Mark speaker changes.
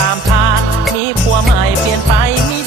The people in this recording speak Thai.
Speaker 1: ตามทางมีผัวใหม่เปลี่ยนไปมี